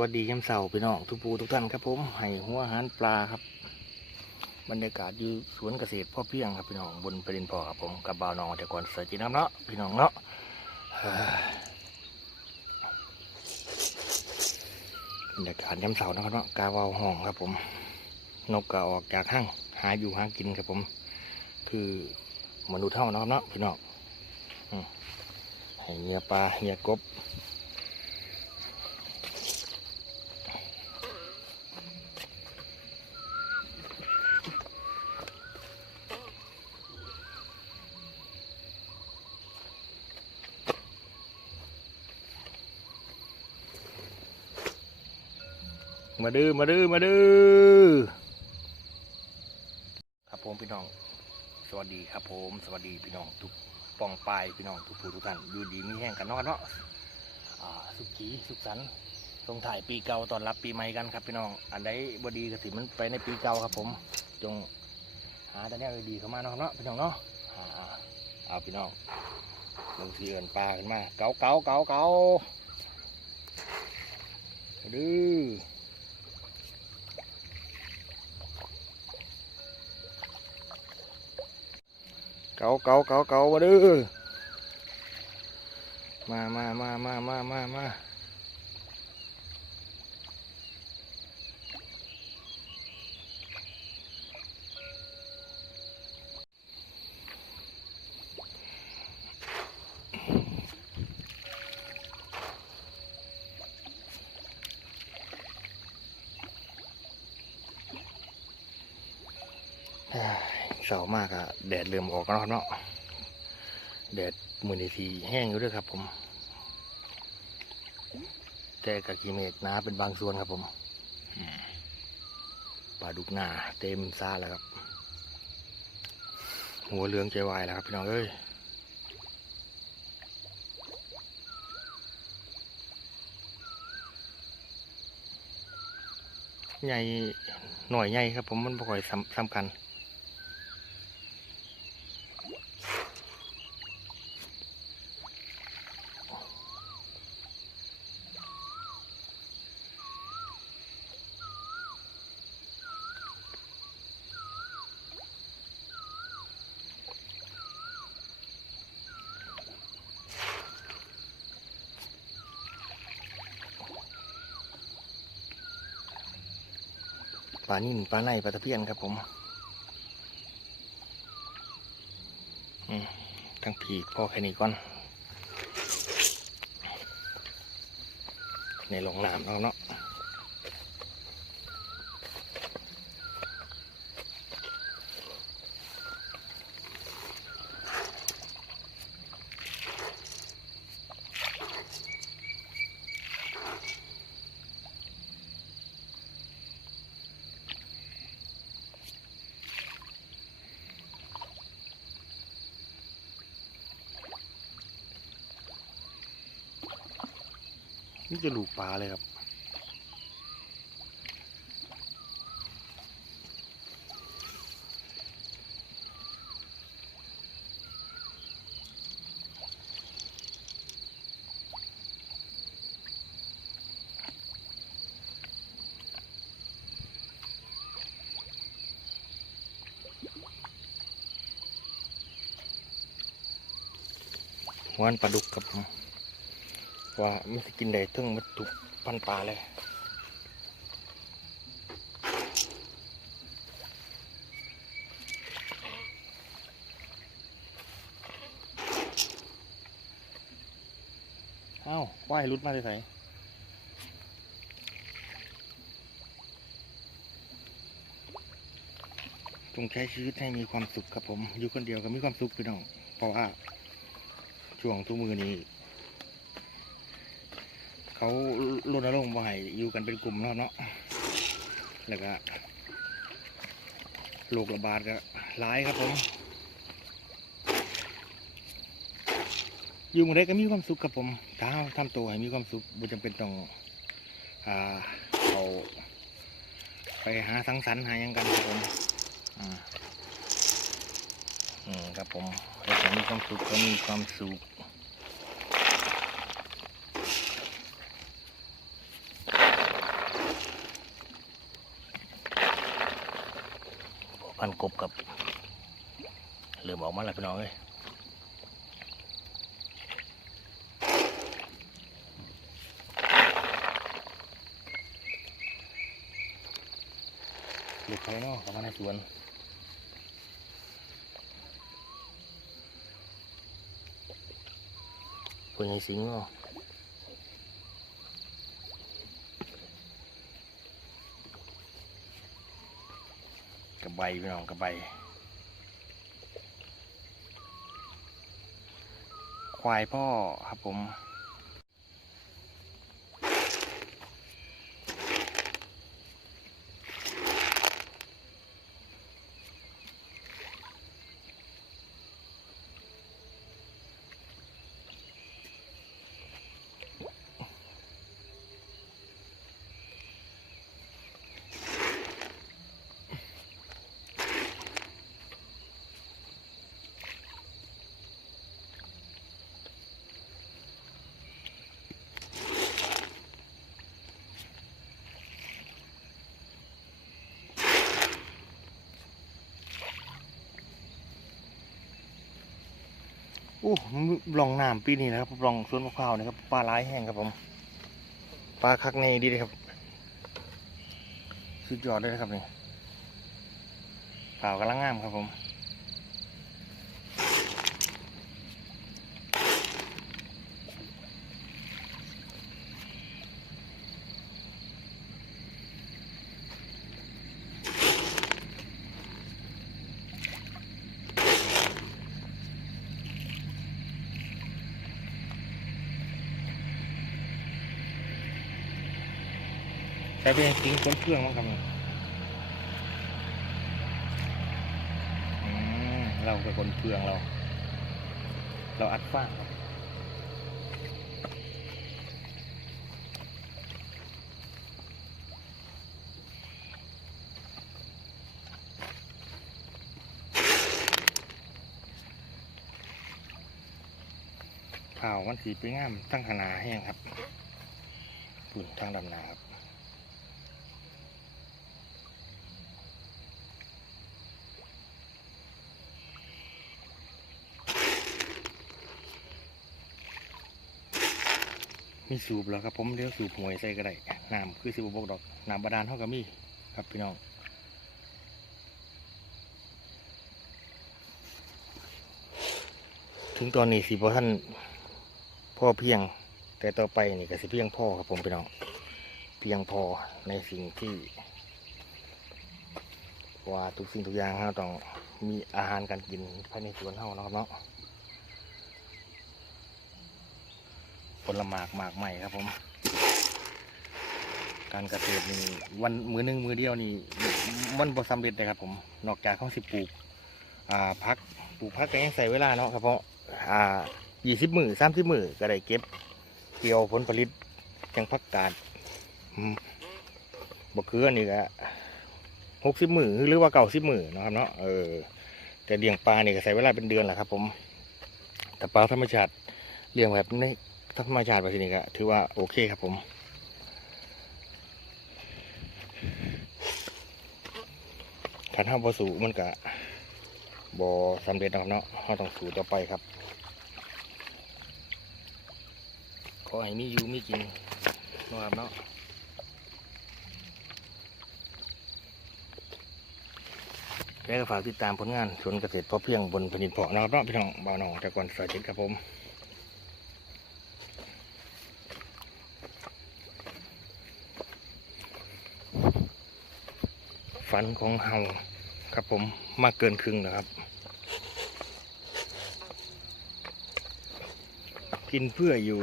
วัสดียามเสาร์พี่น้องทุกปูทุกท่านครับผมให้หัวหารปลาครับ บรรยากาศอยู่สวนเกษตรพ่อเพียงครับพี่น้องบนประเด็นพอครับผมกับบ่าวนองแต่ก่อนเสือจีน้ำเนาะพี่น้องเนาะบรรยากาศยามเสาร์นะครับเนาะกาวาวห้องครับผม นกก็ออกจากห้างหาอยู่หากินครับผม คือมนุษย์เท่านะครับเนาะพี่น้องให้เนื้อปลาเนื้อกบ มาดื้อมาดื้อมาดื้อครับผมพี่น้อง สวัสดีครับผม สวัสดีพี่น้องทุกปองปลายพี่น้องทุกผู้ทุกท่านอยู่ดีมีแห้งกันเนาะเนาะสุขีสุขสันต์ส่งถ่ายปีเก่าตอนรับปีใหม่กันครับพี่น้อง อันใดบดีก็สิมันไปในปีเก่าครับ ผม จงหาแต่แนวดีเข้ามาเนาะเนาะพี่น้องเนาะเอาพี่น้องลงทีเอินปลาขึ้นมา เก๋าเก๋าเก๋าเก๋าดื้อ เกาเกาเกาเกามาดื้อมามามามามามามาเฮ้ย เสามากอะแดดเริ่มออกแล้วครับเนาะแดดมือนีทีแห้งอยู่ด้วยครับ ผม แต่กับกีเมฆนาเป็นบางส่วนครับ ผมปลาดุกหน้าเต็มซาแล้วครับ หัวเหลืองใจวายแล้วครับพี่น้องเอ้ยใหญ่หน่อยใหญ่ครับ ผมมันบ่ค่อยสำคัญ ปลานิ่นปลาในปลาตะเพียนครับผมทั้งผีกพอแค่นี้ก่อน ในหลงน้ำแล้วเนาะ นี่จะลูกปลาเลยครับ วันปลาดุกครับผม ว่ามันจะกินได้ทั้งวัตถุพันปลาเลยเอ้าว่ายรุดมาเลยไสจงใช้ชีวิตให้มีความสุขครับผม อยู่คนเดียวก็มีความสุขพี่น้อง เพราะว่า ช่วงทุกมือนี้ เขาลดลงค์บ่ให้อยู่กันเป็นกลุ่มแล้วเนาะแล้วก็โรคระบาดก็ร้ายครับผมอยู่หมือใดก็มีความสุขครับผมถ้าเราทำตัวให้มีความสุขบ่จำเป็นต้องอ่าเอาไปหาสังสรรค์หาหยังกันครับผมอ่าอืมครับผมให้ผมมีความสุขก็มีความสุข พันกบกับเริ่มออกมาแล้วพี่น้องเอ้ยลูกเขาเนาะเข้ามาในสวนคนใหญ่สิงเนาะ ระใบพี่น้องกระใบ ควายพ่อครับผม อ้ลองน้ำปีนี้นะครับลองสวนมะพร้าวนะครับปลาร้ายแห้งครับผมปลาคักในดีเลยครับ สุดยอดเลยนะครับนี่เปล่ากำลังงามครับผม แต่เป็นสิงคนเครื่องมั้งครับเราเป็นคนเครื่องเรา เราอัดฟ้างครับข่าวมันสีไปงามตั้งขนาแห้งครับปุ่นทางดำนาครับ มีสูบแล้วครับผมเดี๋ยวสูบหวยใส่ก็ได้น้ำคือสิบบกดอกน้ำบาดาลเท่ากับมีครับพี่น้องถึงตอนนี้สิบท่านพ่อเพียง แต่ต่อไปนี่ก็สิเพียงพ่อครับผมพี่น้องเพียงพอในสิ่งที่ ว่าทุกสิ่งทุกอย่างเราต้องมีอาหารการกินภายในสวนเฮานะครับเนาะ ผลหมากหมากใหม่ครับผม การเกษตรนี่วันมือหนึ่งมือเดียวนี่มันบ่สำเร็จเลยครับผม นอกจากเขาสิบปลูกอ่าพักปลูกพักก็ยังใส่เวลาเนาะครับเพราะอ่ายี่สิบมือสามสิบมือก็ได้เก็บ เกี่ยวผลผลิตจังพักกาดบ่คืออันนี้ก็หกสิบมือหรือว่าเก่าสิบมือเนาะครับเนาะเออแต่เลี้ยงปลาเนี่ก็ใส่เวลาเป็นเดือนแหละครับ ผมแต่ปลาธรรมชาติเลี้ยงแบบนี้ ธรรมชาติแบบนี้ก็ถือว่าโอเคครับผมขันห้าบอสูมันก็บอสำเร็จนะครับเนาะเราต้องสูต่อไปครับ ขอให้มีอยู่มีกินนะครับเนาะแล้วก็ฝากติดตามผลงานสวนเกษตรพอเพียงบนแผ่นดินเพาะนะครับเนาะพี่น้องบ่าวน้องแต่ก่อนสวัสดีครับผม ฝันของเฮาครับผมมากเกินครึ่งนะครับ กินเพื่ออยู่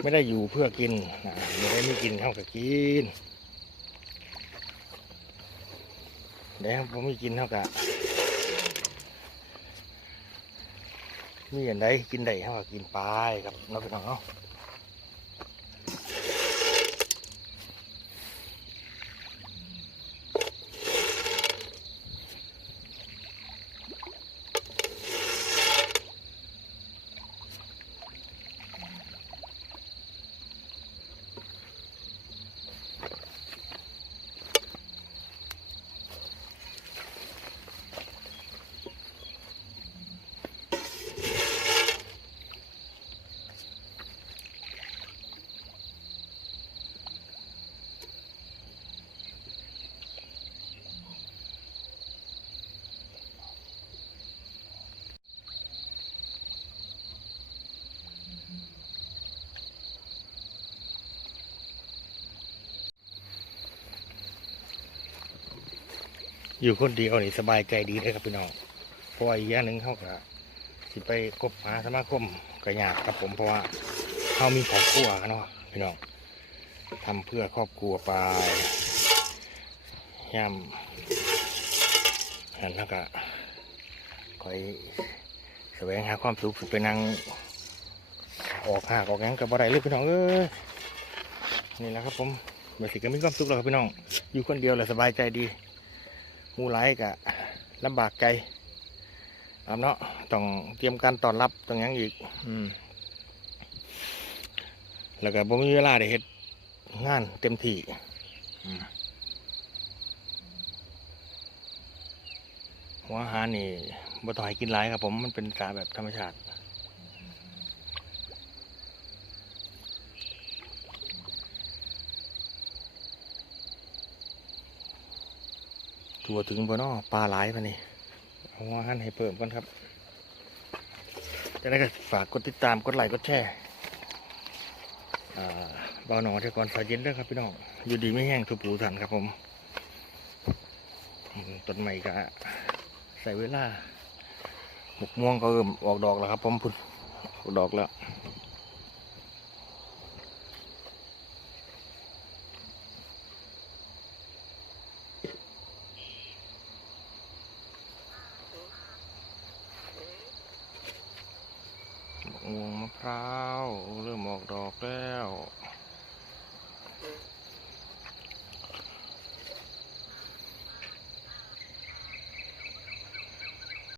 ไม่ได้อยู่เพื่อกินนะไม่ได้ไม่กินเท่ากับกินเดี๋ยวผมไม่กินเท่ากับมีอย่างใดกินได้เท่ากับกินไปครับน้องพี่น้องเนาะ อยู่คนเดียวนี่สบายใจดีเลยครับพี่น้องเพราะว่าอีกอย่างหนึ่งเขาก็สิไปกบหาสมาคมก็ยากครับผมเพราะว่าเขามีครอบครัวเนาะพี่น้องทำเพื่อครอบครัวไปย่ำนั่นแล้วก็คอยแสวงหาความสุขสุขไปนั่งออกหากออกหยังกับอะไรเลยพี่น้องเอ้ยนี่แหละครับผมเมื่อสิก็มีความสุขแล้วครับพี่น้อง อยู่คนเดียวเลยสบายใจดี มูไลายกะลำบากใจครับเนาะต้องเตรียมการต้อนรับต้องยังอีก อืม แล้วก็บ่มีเวลาได้เฮ็ดงานเต็มที่หัวหานี่บ่ต้องให้กินหลายครับผมมันเป็นสาแบบธรรมชาติ ตัวถึงบ่นอปลาหลายปะนี่เอาหัวหันให้เพิ่มก่อนครับจะได้ก็ฝากกดติดตามกดไลค์กดแชร์อ่าเบาหนอเทก่อนสายเย็นด้อครับพี่น้องอยู่ดีไม่แห้งทุกปูสันครับผมต้นไม้ก็ใส่เวลาหมกม่วงก็เริ่มออกดอกแล้วครับผมพุ่นออกดอกแล้ว มะม่วงมะพร้า บ